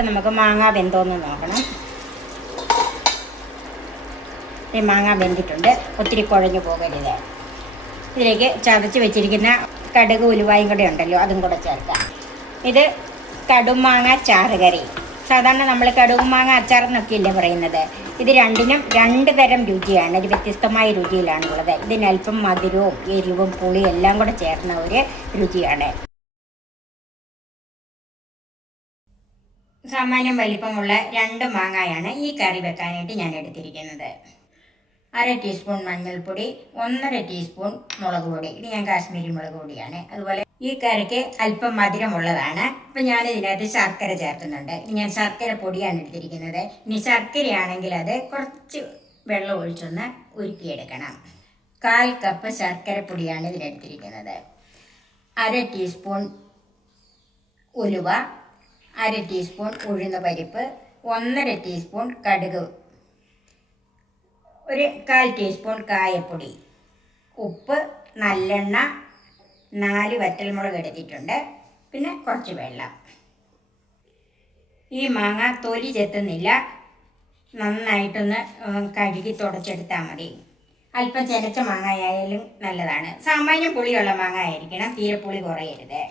അപ്പം നമുക്ക് മാങ്ങ വെന്തോന്ന് നോക്കണം. ഈ മാങ്ങ വെന്തിട്ടുണ്ട്, ഒത്തിരി കുഴഞ്ഞു പോകരുത്. ഇതിലേക്ക് ചതച്ച് വെച്ചിരിക്കുന്ന കടുക് ഉലുവായും കൂടെ ഉണ്ടല്ലോ, അതും കൂടെ ചേർക്കാം. ഇത് കടുമാങ്ങ ചാറുകറി. സാധാരണ നമ്മൾ കടുമാങ്ങ അച്ചാർ എന്നൊക്കെ ഇല്ലേ പറയുന്നത്. ഇത് രണ്ടിനും രണ്ട് തരം രുചിയാണ്, ഒരു വ്യത്യസ്തമായ രുചിയിലാണുള്ളത്. ഇതിനല്പം മധുരവും എരിവും പുളിയും എല്ലാം കൂടെ ചേർന്ന ഒരു രുചിയാണ്. സാമാന്യം വലിപ്പമുള്ള 2 മാങ്ങയാണ് ഈ കറി വെക്കാനായിട്ട് ഞാൻ എടുത്തിരിക്കുന്നത്. 1/2 ടീസ്പൂൺ മഞ്ഞൾപ്പൊടി, 1.5 ടീസ്പൂൺ മുളക് പൊടി. ഇത് ഞാൻ കാശ്മീരി മുളക് പൊടിയാണ്. അതുപോലെ ഈ കറിക്ക് അല്പം മധുരമുള്ളതാണ്. അപ്പം ഞാനിതിനകത്ത് ശർക്കര ചേർക്കുന്നുണ്ട്. ഞാൻ ശർക്കര പൊടിയാണ് എടുത്തിരിക്കുന്നത്. ഇനി ശർക്കരയാണെങ്കിൽ അത് കുറച്ച് വെള്ളം ഒഴിച്ചൊന്ന് ഉരുക്കിയെടുക്കണം. 1/4 കപ്പ് ശർക്കര പൊടിയാണ് ഇതിലെടുത്തിരിക്കുന്നത്. 1/2 ടീസ്പൂൺ ഉലുവ, 1/2 ടീസ്പൂൺ ഉഴുന്ന് പരിപ്പ്, 1.5 ടീസ്പൂൺ കടുക്, ഒരു 1/4 ടീസ്പൂൺ കായപ്പൊടി, ഉപ്പ്, നല്ലെണ്ണ, 4 വറ്റൽമുളക് എടുത്തിട്ടുണ്ട്, പിന്നെ കുറച്ച് വെള്ളം. ഈ മാങ്ങ തൊലി ചെത്തുന്നില്ല, നന്നായിട്ടൊന്ന് കഴുകി തുടച്ചെടുത്താൽ മതി. അല്പം ചെനച്ച മാങ്ങ ആയാലും നല്ലതാണ്. സാമാന്യം പുളിയുള്ള മാങ്ങ ആയിരിക്കണം, തീരെ പുളി കുറയരുത്.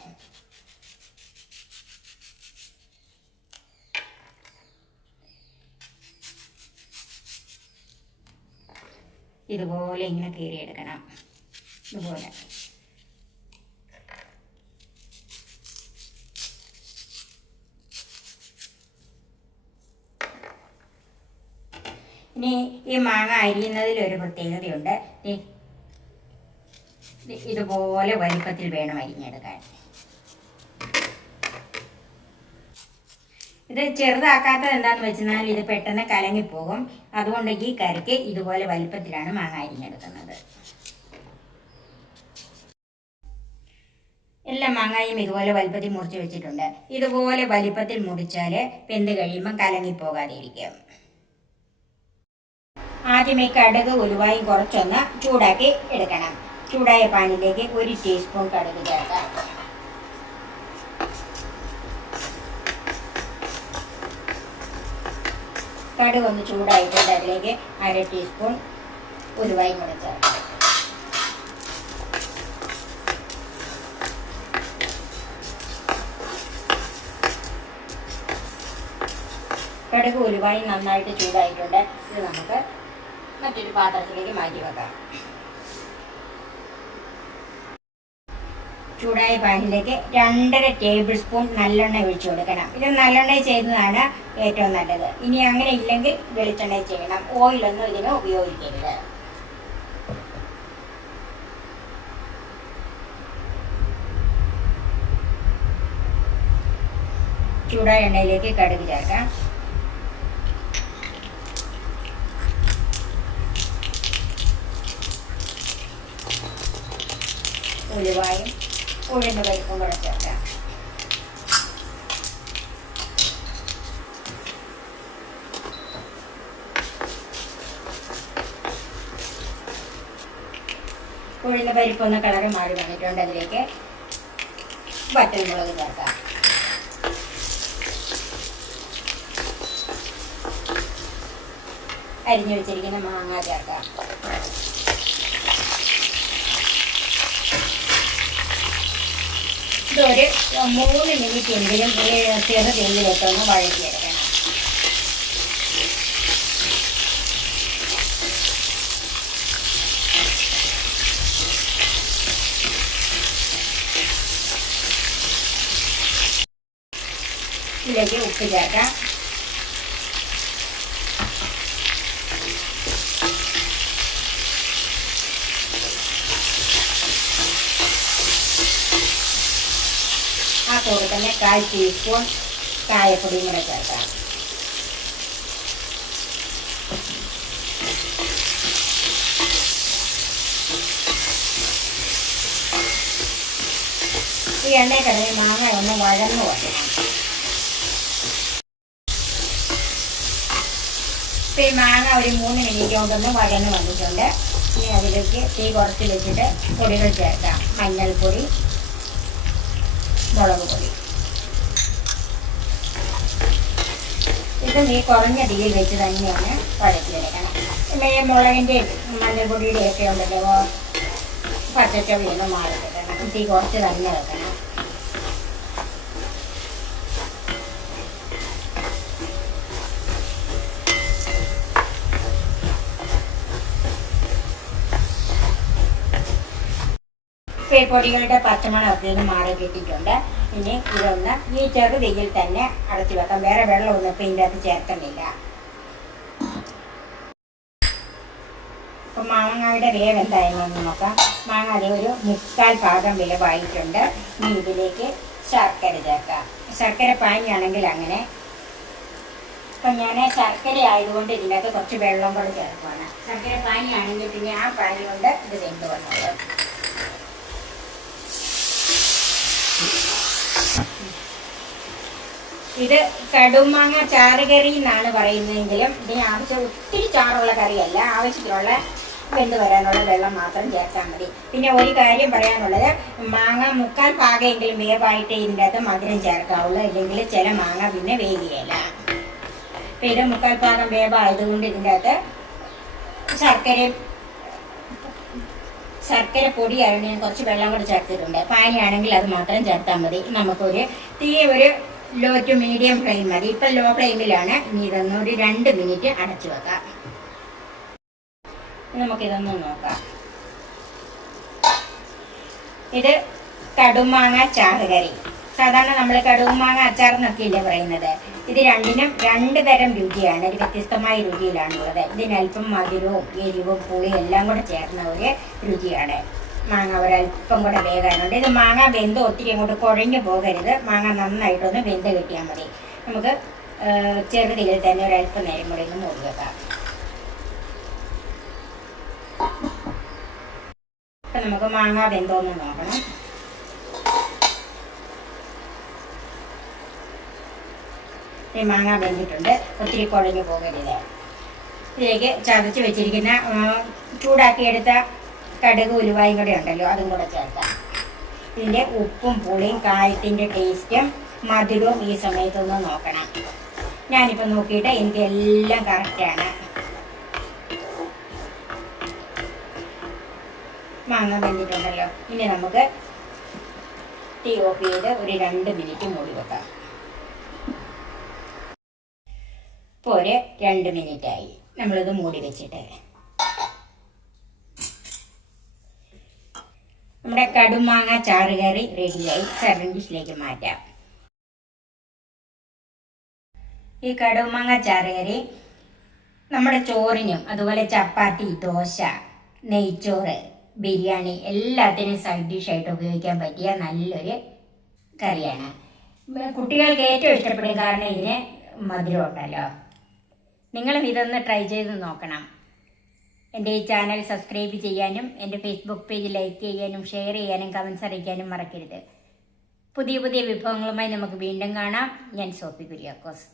ഇതുപോലെ ഇങ്ങനെ കീറിയെടുക്കണം. ഇതുപോലെ ഇനി ഈ മാങ്ങ അരിയുന്നതിലൊരു പ്രത്യേകതയുണ്ട്. ഇതുപോലെ വലിപ്പത്തിൽ വേണം അരിഞ്ഞെടുക്കാൻ. ഇത് ചെറുതാക്കാത്തത് എന്താണെന്ന് വെച്ചാൽ ഇത് പെട്ടെന്ന് കലങ്ങിപ്പോകും. അതുകൊണ്ട് ഈ കറിക്ക് ഇതുപോലെ വലിപ്പത്തിലാണ് മാങ്ങ അരിഞ്ഞെടുക്കുന്നത്. എല്ലാ മാങ്ങയും ഇതുപോലെ വലിപ്പത്തിൽ മുറിച്ച് വെച്ചിട്ടുണ്ട്. ഇതുപോലെ വലിപ്പത്തിൽ മുറിച്ചാൽ വെന്ത് കഴിയുമ്പം കലങ്ങിപ്പോകാതെ ഇരിക്കും. ആദ്യമേ കടുക് ഉലുവായും കുറച്ചൊന്ന് ചൂടാക്കി എടുക്കണം. ചൂടായ പാനിലേക്ക് 1 ടീസ്പൂൺ കടുക് ചേർക്കാം. കടുക് ഒന്ന് ചൂടായിട്ടുണ്ട്. അതിലേക്ക് 1/2 ടീസ്പൂൺ ഉലുവായും കൂടെ ചേർക്കാം. കടുക് ഉലുവായും നന്നായിട്ട് ചൂടായിട്ടുണ്ട്. ഇത് നമുക്ക് മറ്റൊരു പാത്രത്തിലേക്ക് മാറ്റി വെക്കാം. ചൂടായ പാനിലേക്ക് 2.5 ടേബിൾ സ്പൂൺ നല്ലെണ്ണ ഒഴിച്ചു കൊടുക്കണം. ഇത് നല്ലെണ്ണ ചെയ്യുന്നതാണ് ഏറ്റവും നല്ലത്. ഇനി അങ്ങനെ ഇല്ലെങ്കിൽ വെളിച്ചെണ്ണ ചെയ്യണം. ഓയിലൊന്നും ഇതിന് ഉപയോഗിക്കരുത്. ചൂടായ എണ്ണയിലേക്ക് കടുക് ചേർക്കാം. ഉലുവായും ഉഴുന്ന് പരിപ്പും കൂടെ ചേർക്കാം. ഉഴുന്ന് പരിപ്പൊന്ന് കളറ് മാറി വന്നിട്ടുണ്ട്. അതിലേക്ക് വറ്റൽമുളക് ചേർക്കാം. അരിഞ്ഞു വെച്ചിരിക്കുന്ന മാങ്ങ ചേർക്കാം. ഇതൊരു 3 മിനിറ്റ് എങ്കിലും ചെറു തീയിലിട്ടൊന്ന് വഴറ്റിയെടുക്കണം. ഇതിലേക്ക് ഉപ്പ് ചേർക്കാം. ആ കൂടെ തന്നെ 1/4 ടീസ്പൂൺ കായപ്പൊടിയും കൂടെ ചേർക്കാം. ഈ എണ്ണയിൽ കിടന്ന് മാങ്ങ ഒന്ന് വഴന്നു വരണം. ഇപ്പം ഈ മാങ്ങ ഒരു 3 മിനിറ്റ് കൊണ്ടൊന്ന് വഴന്നു വന്നിട്ടുണ്ട്. ഇനി അതിലേക്ക് തീ കുറച്ച് വെച്ചിട്ട് പൊടികൾ ചേർക്കാം. മഞ്ഞൾപ്പൊടി, മുളക് പൊടി, ഇതും ഈ കുറഞ്ഞ തീയിൽ വെച്ച് തന്നെയാണ് വഴറ്റിയെടുക്കണം. മുളകിൻ്റെയും മഞ്ഞൾപ്പൊടിയുടെയും ഒക്കെ ഉണ്ടല്ലോ പച്ചച്ചൊവയൊന്നും മാറി കിട്ടണം. തീ കുറച്ച് തന്നെ വെക്കണം. ഈ പൊടികളുടെ പച്ചമണമൊക്കെ ഒന്ന് മാറി കിട്ടിയിട്ടുണ്ട്. ഇനി ഇതൊന്ന് ഈ ചെറുതീയിൽ തന്നെ അടച്ചു വെക്കാം. വേറെ വെള്ളമൊന്നും ഇപ്പം ഇതിൻ്റെ അകത്ത് ചേർക്കുന്നില്ല. അപ്പം മാങ്ങയുടെ വേവ് എന്തായെന്ന് നോക്കാം. മാങ്ങ അതേ ഒരു 3/4 ഭാഗം വേവായിട്ടുണ്ട്. ഇനി ഇതിലേക്ക് ശർക്കര ചേർക്കാം. ശർക്കര പാനിയാണെങ്കിൽ അങ്ങനെ. അപ്പം ഞാൻ ശർക്കര ആയതുകൊണ്ട് ഇതിനകത്ത് കുറച്ച് വെള്ളം കൂടെ ചേർക്കുവാണ്. ശർക്കര പാനിയാണെങ്കിൽ പിന്നെ ആ പാനി കൊണ്ട് ഇത് വെന്ത് വന്നോളും. ഇത് കടുമാങ്ങ ചാറുകറി എന്നാണ് പറയുന്നതെങ്കിലും ഇതിന് ആവശ്യം ഒത്തിരി ചാറുള്ള കറിയല്ല. ആവശ്യത്തിനുള്ള വെന്ത് വരാനുള്ള വെള്ളം മാത്രം ചേർത്താൽ മതി. പിന്നെ ഒരു കാര്യം പറയാനുള്ളത്, മാങ്ങ 3/4 ഭാഗമെങ്കിലും വേവായിട്ട് ഇതിൻ്റെ അകത്ത് മധുരം ചേർക്കാവുള്ളൂ. അല്ലെങ്കിൽ ചില മാങ്ങ പിന്നെ വേവിയല്ല. അപ്പം ഇത് 3/4 ഭാഗം വേവായതുകൊണ്ട് ഇതിൻ്റെ അകത്ത് ശർക്കര പൊടിയായതുകൊണ്ട് ഞാൻ കുറച്ച് വെള്ളം കൂടെ ചേർത്തിട്ടുണ്ട്. പാനിയാണെങ്കിൽ അത് മാത്രം ചേർത്താൽ മതി. നമുക്കൊരു തീ ഒരു ലോ ടു മീഡിയം ഫ്ലെയിം മതി. ഇപ്പം ലോ ഫ്ലെയിമിലാണ്. ഇനി ഇതൊന്ന് ഒരു 2 മിനിറ്റ് അടച്ചു വെക്കാം. നമുക്കിതൊന്ന് നോക്കാം. ഇത് കടുമാങ്ങ ചാറുകറി. സാധാരണ നമ്മൾ കടുമാങ്ങ അച്ചാർ എന്നൊക്കെ ഇല്ലേ പറയുന്നത്. ഇത് രണ്ടിനും 2 തരം രുചിയാണ്. ഒരു വ്യത്യസ്തമായ രുചിയിലാണുള്ളത്. ഇതിനൽപ്പം മധുരവും എരിവും പുളിയും എല്ലാം കൂടെ ചേർന്ന ഒരു രുചിയാണ്. മാങ്ങ ഒരല്പം കൂടെ വേകാനുണ്ട്. ഇത് മാങ്ങ വെന്ത് ഒത്തിരി അങ്ങോട്ട് കുഴഞ്ഞു പോകരുത്. മാങ്ങ നന്നായിട്ടൊന്ന് വെന്ത് കിട്ടിയാൽ മതി. നമുക്ക് ചെറുതിൽ തന്നെ ഒരല്പം നേരം കൂടെ ഒന്ന് മൂടി വെക്കാം. അപ്പം നമുക്ക് മാങ്ങ വെന്തോന്ന് നോക്കണം. ഈ മാങ്ങ വെന്തിട്ടുണ്ട്. ഒത്തിരി കുഴഞ്ഞു പോകരുത്. ഇതിലേക്ക് ചതച്ച് വെച്ചിരിക്കുന്ന ചൂടാക്കിയെടുത്ത കടുക് ഉലുവായും കൂടെ ഉണ്ടല്ലോ, അതും കൂടെ ചേർക്കാം. ഇതിൻ്റെ ഉപ്പും പുളിയും കായത്തിൻ്റെ ടേസ്റ്റും മധുരവും ഈ സമയത്തൊന്ന് നോക്കണം. ഞാനിപ്പോൾ നോക്കിയിട്ട് എനിക്ക് എല്ലാം കറക്റ്റാണ്. മാങ്ങ വെന്തിട്ടുണ്ടല്ലോ. ഇനി നമുക്ക് തീ ഓഫ് ചെയ്ത് ഒരു 2 മിനിറ്റ് മൂടി വെക്കാം. ഇപ്പോൾ ഒരു 2 മിനിറ്റായി നമ്മളിത് മൂടി വെച്ചിട്ട്. നമ്മുടെ കടുമാങ്ങ ചാറുകറി റെഡിയായി. സർവിംഗ് ഡിഷിലേക്ക് മാറ്റാം. ഈ കടുമാങ്ങ ചാറുകറി നമ്മുടെ ചോറിനും അതുപോലെ ചപ്പാത്തി, ദോശ, നെയ്ച്ചോറ്, ബിരിയാണി എല്ലാത്തിനും സൈഡ് ഡിഷായിട്ട് ഉപയോഗിക്കാൻ പറ്റിയ നല്ലൊരു കറിയാണ്. കുട്ടികൾക്ക് ഏറ്റവും ഇഷ്ടപ്പെടും. കാരണം ഇതിന് മധുരം ഉണ്ടല്ലോ. നിങ്ങളും ഇതൊന്ന് ട്രൈ ചെയ്ത് നോക്കണം. എൻ്റെ ഈ ചാനൽ സബ്സ്ക്രൈബ് ചെയ്യാനും എൻ്റെ ഫേസ്ബുക്ക് പേജ് ലൈക്ക് ചെയ്യാനും ഷെയർ ചെയ്യാനും കമൻസ് അറിയിക്കാനും മറക്കരുത്. പുതിയ പുതിയ വിഭവങ്ങളുമായി നമുക്ക് വീണ്ടും കാണാം. ഞാൻ സോഫി കുര്യാക്കോസ്.